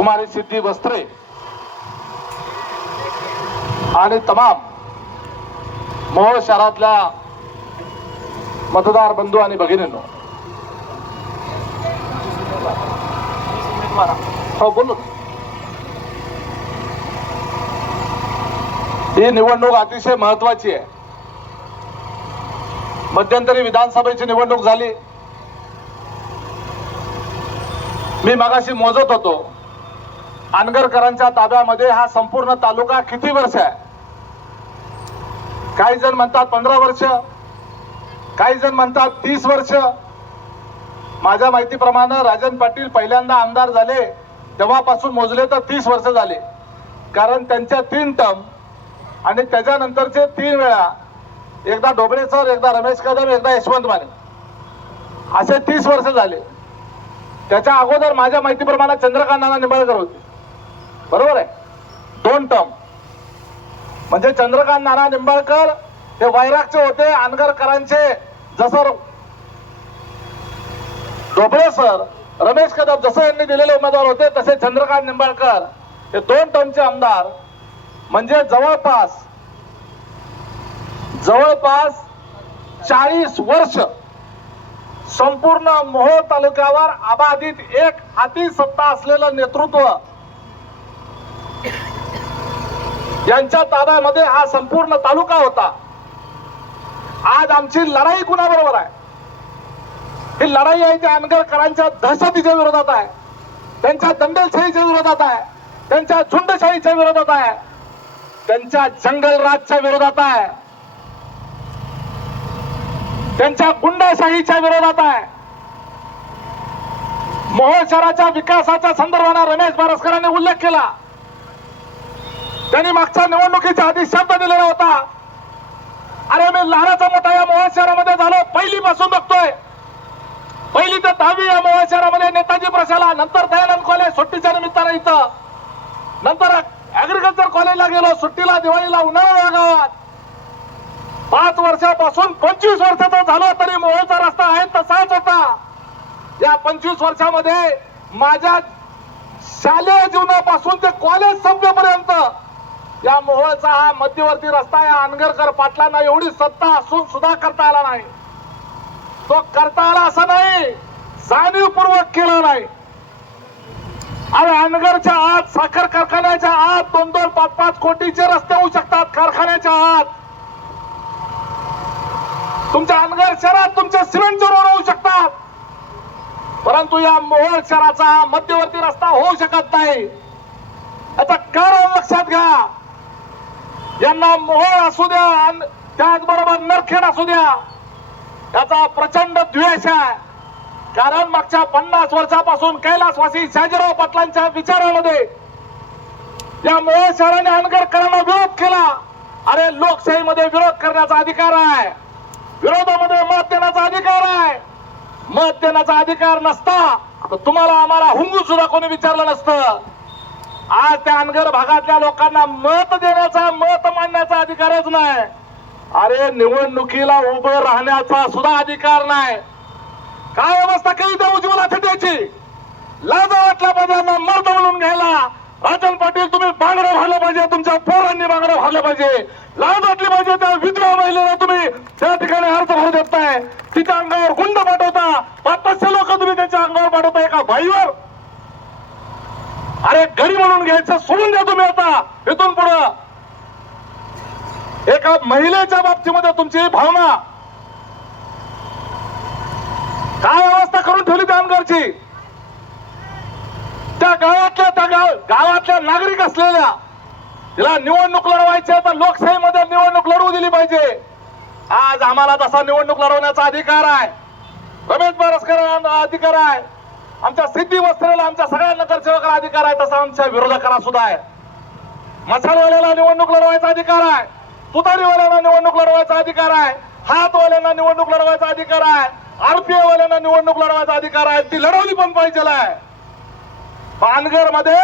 कुमारी सिद्धी वस्त्रे आणि तमाम मोहोळ शहरातल्या मतदार बंधू आणि भगिनींनो, हो बोलू. ही निवडणूक अतिशय महत्वाची आहे. मध्यंतरी विधानसभेची निवडणूक झाली. मी मगाशी मोजत होतो, अनगरकरांच्या ताब्यामध्ये हा संपूर्ण तालुका किती वर्ष आहे. काही जण म्हणतात 15 वर्ष, काही जण म्हणतात 30 वर्ष. माझ्या माहितीप्रमाणे राजन पाटील पहिल्यांदा आमदार झाले तेव्हापासून मोजले तर 30 वर्ष झाले. कारण त्यांच्या 3 टर्म आणि त्याच्यानंतरचे 3 वेळा, एकदा ढोबळे सर, एकदा रमेश कदम, एकदा यशवंत माने, असे 30 वर्ष झाले. त्याच्या अगोदर माझ्या माहितीप्रमाणे चंद्रकांत नाना निंबाळकर होते, बरोबर आहे, 2 टर्म. म्हणजे चंद्रकांत नाना निंबाळकर हे वैरागचे होते अनगरकरांचे. जसं ढोबळे सर, रमेश कदम जसं यांनी दिलेले उमेदवार होते, तसे चंद्रकांत निंबाळकर हे 2 टर्मचे आमदार. म्हणजे जवळपास 40 वर्ष संपूर्ण मोहोळ तालुक्यावर अबाधित एक हाती सत्ता असलेलं नेतृत्व यांच्या ताब्यामध्ये हा संपूर्ण तालुका होता. आज आमची लढाई कुणाबरोबर आहे? ही लढाई आहे त्या अनगरकरांच्या दहशतीच्या विरोधात आहे, त्यांच्या दंडेलशाहीच्या विरोधात आहे, त्यांच्या झुंडशाहीच्या विरोधात आहे, त्यांच्या जंगलराजच्या विरोधात आहे, त्यांच्या गुंडाशाहीच्या विरोधात आहे. मोहोळ शहराच्या विकासाच्या संदर्भाने रमेश बारसकरांनी उल्लेख केला. त्यांनी मागच्या निवडणुकीच्या आधी शब्द दिलेला होता, अरे मी लहानाचा मोठा या मोहोळ शहरामध्ये झालो, पहिलीपासून बघतोय, 1ली ते 10वी या मोहोळ शहरामध्ये नेताजी प्रशाला, नंतर दयानंद कॉलेज सुट्टीच्या निमित्तानं इथं, नंतर ऍग्रिकल्चर कॉलेजला गेलो सुट्टीला, दिवाळीला, उन्हाळा या गावात. 5 वर्षापासून 25 वर्षाचा झालो तरी मोहोळचा रस्ता आहे तसाच होता. या 25 वर्षामध्ये माझ्या शालेय जीवनापासून ते कॉलेज संपेपर्यंत या मोहोळचा हा मध्यवर्ती रस्ता या अनगरकर पाटलांना एवढी सत्ता असून सुद्धा करता आला नाही. तो करता आला असं नाही, जाणीवपूर्वक केला नाही. अरे अनगरच्या आत, साखर कारखान्याच्या आत 2-2, 5-5 कोटीचे रस्ते होऊ शकतात. कारखान्याच्या आत तुमच्या अनगर शहरात तुमचे सिमेंटचे रोड होऊ शकतात, परंतु या मोहोळ शहराचा मध्यवर्ती रस्ता होऊ शकत नाही. आता कारण लक्षात घ्या, यांना मोहोळ असू द्या, त्याचबरोबर नरखेड असू द्या, याचा प्रचंड द्वेष आहे. कारण मागच्या 50 वर्षापासून कैलासवासी शहाजीराव पाटलांच्या विचारामध्ये या मोहोळ शहराने अनगरकरांना विरोध केला. अरे लोकशाहीमध्ये विरोध करण्याचा अधिकार आहे, विरोधामध्ये मत देण्याचा अधिकार आहे. मत देण्याचा अधिकार नसता तर तुम्हाला आम्हाला हुंगू सुद्धा कोणी विचारलं नसतं. आज त्या अनगर भागातल्या लोकांना मत देण्याचा, मत मांडण्याचा अधिकारच नाही. अरे निवडणुकीला उभं राहण्याचा सुद्धा अधिकार नाही. काय अवस्था केली त्या उज्ज्वला थेट्याची? लाज वाटला पाहिजे मर्द म्हणून घ्यायला. राजन पाटील तुम्ही बांगड्या भरल्या पाहिजे, तुमच्या पोरांनी बांगड्या भरल्या पाहिजे, लाज वाटली पाहिजे. त्या विधवा महिलेला तुम्ही त्या ठिकाणी अर्ज भरू देताय, तिच्या अंगावर गुंड पाठवता, 500 लोक तुम्ही त्याच्या अंगावर पाठवताय एका बाईवर. अरे घरी म्हणून घ्यायचं सोडून द्या तुम्ही. आता इथून पुढं एका महिलेच्या बाबतीमध्ये तुमची भावना काय अवस्था करून ठेवली त्या अनगरची? त्या गावातल्या नागरिक असलेल्या तिला निवडणूक लढवायची आहे तर लोकशाहीमध्ये निवडणूक लढवू दिली पाहिजे. आज आम्हाला तसा निवडणूक लढवण्याचा अधिकार आहे, रमेश बारसकरांना अधिकार आहे, आमच्या सिद्धी वस्त्रेला, आमच्या सगळ्या नगरसेवकांना अधिकार आहे, तसा आमच्या विरोधकांना सुद्धा आहे. मसालवाल्याला निवडणूक लढवायचा अधिकार आहे, तुतारीवाल्यांना निवडणूक लढवायचा अधिकार आहे, हातवाल्यांना निवडणूक लढवायचा अधिकार आहे, आरपीआय वाल्यांना निवडणूक लढवायचा अधिकार आहे. ती लढवली पण पाहिजे आहे. अनगर मध्ये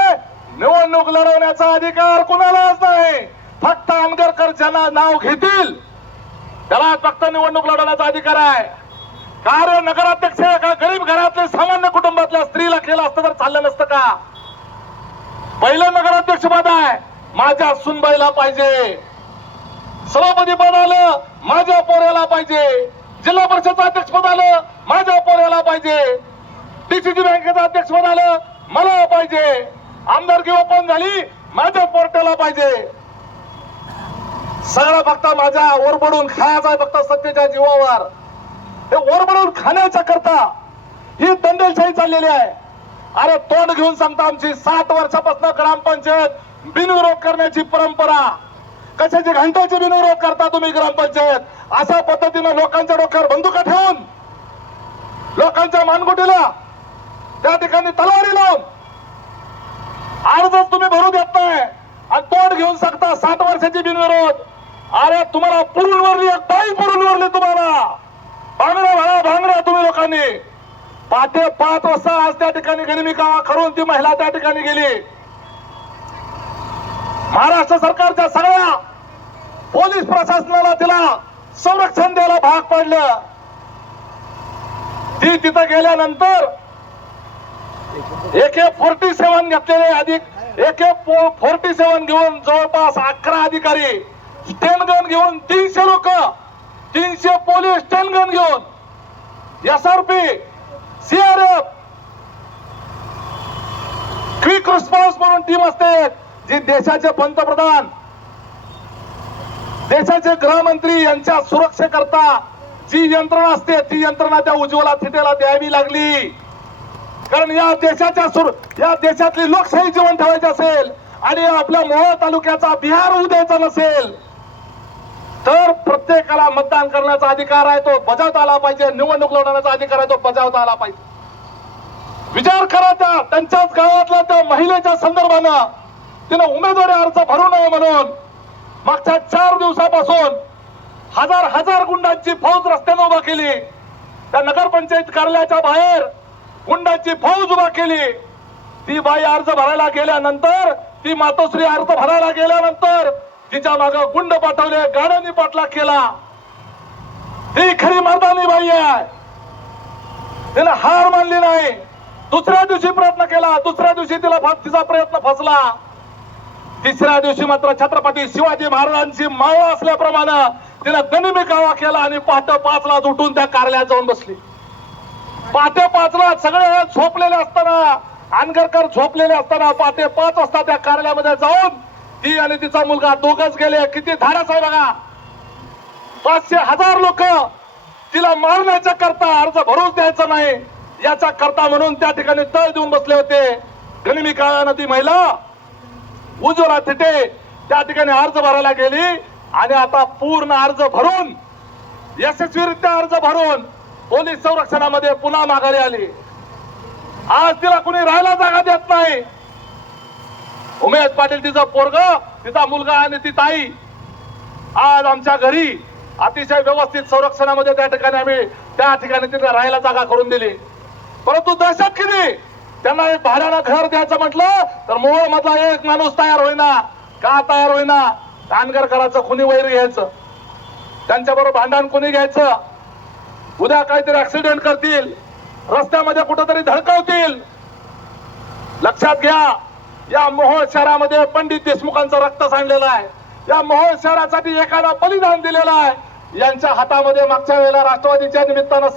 निवडणूक लढवण्याचा अधिकार कुणालाच नाही. फक्त अनगरकर ज्यांना नाव घेतील त्याला फक्त निवडणूक लढवण्याचा अधिकार आहे. कार्य नगराध्यक्ष एका गरीब घरातले सामान्य कुटुंबातल्या स्त्रीला केलं असतं तर चाललं नसतं का? पहिलं नगराध्यक्ष पद आहे, माझ्या सुनबाईला पाहिजे. सभापती पद आलं, माझ्या पोऱ्याला पाहिजे. जिल्हा परिषद अध्यक्ष पद आलं, माझ्या पोऱ्याला पाहिजे. डीसीसी बँकेचं अध्यक्ष पद आलं, मला पाहिजे. आमदारकी ओपन झाली, माझ्या पोरट्याला पाहिजे. सगळं फक्त माझ्या ओरबडून खायचा आहे, फक्त सत्तेच्या जीवावर. हे ओरबडून खाण्याच्या करता ही दंडेलशाही चाललेली आहे. अरे तोंड घेऊन सांगता, आमची 60 वर्षापासून ग्रामपंचायत बिनविरोध करण्याची परंपरा. कशाची घंटाची बिनविरोध करता तुम्ही ग्रामपंचायत? अशा पद्धतीनं लोकांच्या डोक्यावर बंदुका ठेवून, लोकांच्या मानगुटीला त्या ठिकाणी तलवारी लावून अर्जच तुम्ही भरू देत नाही आणि तोंड घेऊन सांगता 60 वर्षाची बिनविरोध. अरे तुम्हाला पुरून वरली, एक बाई पुरून वरली तुम्हाला. भांगड्या भरा, भांगड्या तुम्ही लोकांनी. पहाटे 5 वाजता आज त्या ठिकाणी गनिमी कावा करून ती महिला त्या ठिकाणी गेली. महाराष्ट्र सरकारच्या सगळ्या पोलीस प्रशासनाला तिला संरक्षण द्यायला भाग पडलं. ती तिथं गेल्यानंतर AK-47 घेतलेले, अधिक AK-47 घेऊन जवळपास 11 अधिकारी, स्टेन गन घेऊन 300 लोक, 300 पोलीस स्टेन गन घेऊन, SRP, CRF, क्विक रिस्पॉन्स म्हणून टीम असते, जी देशाचे पंतप्रधान, देशाचे गृहमंत्री यांच्या सुरक्षेकरता जी यंत्रणा असते, ती यंत्रणा त्या उज्ज्वला थिटेला द्यावी लागली. कारण या देशातली लोकशाही जीवन ठेवायची असेल आणि आपल्या मोहोळ तालुक्याचा बिहार होऊ द्यायचा नसेल तर प्रत्येकाला मतदान करण्याचा अधिकार आहे, तो बजावता आला पाहिजे. निवडणूक लढवण्याचा अधिकार आहे, तो बजावता आला पाहिजे. विचार करा, त्यांच्याच गावातल्या त्या महिलेच्या संदर्भानं तिनं उमेदवारी अर्ज भरू नये म्हणून मागच्या 4 दिवसापासून हजार गुंडांची फौज रस्त्याने उभा केली. त्या नगरपंचायत कार्यालयाच्या बाहेर गुंडांची फौज उभा केली. ती बाई अर्ज भरायला गेल्यानंतर, ती मातोश्री अर्ज भरायला गेल्यानंतर तिच्या मागे गुंड पाठवले, गाड्यांनी पाठलाग केला. ती खरी मर्दानी बाई आहे, तिने हार मानली नाही. दुसऱ्या दिवशी प्रयत्न केला, दुसऱ्या दिवशी तिचा प्रयत्न फसला. तिसऱ्या दिवशी मात्र छत्रपती शिवाजी महाराजांची मावळ असल्याप्रमाणे तिने गनिमी कावा केला आणि पहाटे 5 ला उठून त्या कार्यालयात जाऊन बसली. पहाटे 5 ला सगळे झोपलेले असताना, आनगरकर झोपलेले असताना पहाटे 5 वाजता त्या कार्यालयामध्ये जाऊन ती आणि तिचा मुलगा दोघच गेले. किती धाडस आहे बघा. 500,000 लोक तिला मारण्याच्या करता, अर्ज भरूच द्यायचा नाही याच्या करता म्हणून त्या ठिकाणी तळ देऊन बसले होते. गनिमी काळानं ती महिला उज्ज्वला थिटे त्या ठिकाणी अर्ज भरायला गेली आणि आता पूर्ण अर्ज भरून, यशस्वीरित्या अर्ज भरून पोलीस संरक्षणामध्ये पुन्हा माघारी आली. आज तिला कुणी राहायला जागा देत नाही. उमेश पाटील, तिचा पोरग, तिचा मुलगा आणि ती ताई आज आमच्या घरी अतिशय व्यवस्थित संरक्षणामध्ये त्या ठिकाणी तिला राहायला जागा करून दिली. परंतु दहशत किती, त्यांना एक भाड्यानं घर द्यायचं म्हटलं तर मोहोळ मधला एक माणूस तयार होईना. का तयार होईना? आनगरकरांचं कुणी वैर घ्यायचं, त्यांच्याबरोबर भांडण कुणी घ्यायचं, उद्या काहीतरी ऍक्सिडेंट करतील, रस्त्यामध्ये कुठेतरी धडकवतील. लक्षात घ्या, या मोहोळ शहरामध्ये पंडित देशमुखांचं रक्त सांडलेलं आहे. या मोहोळ शहरासाठी एकाला बलिदान दिलेलं आहे. यांच्या हातामध्ये मागच्या वेळेला राष्ट्रवादीच्या निमित्तानं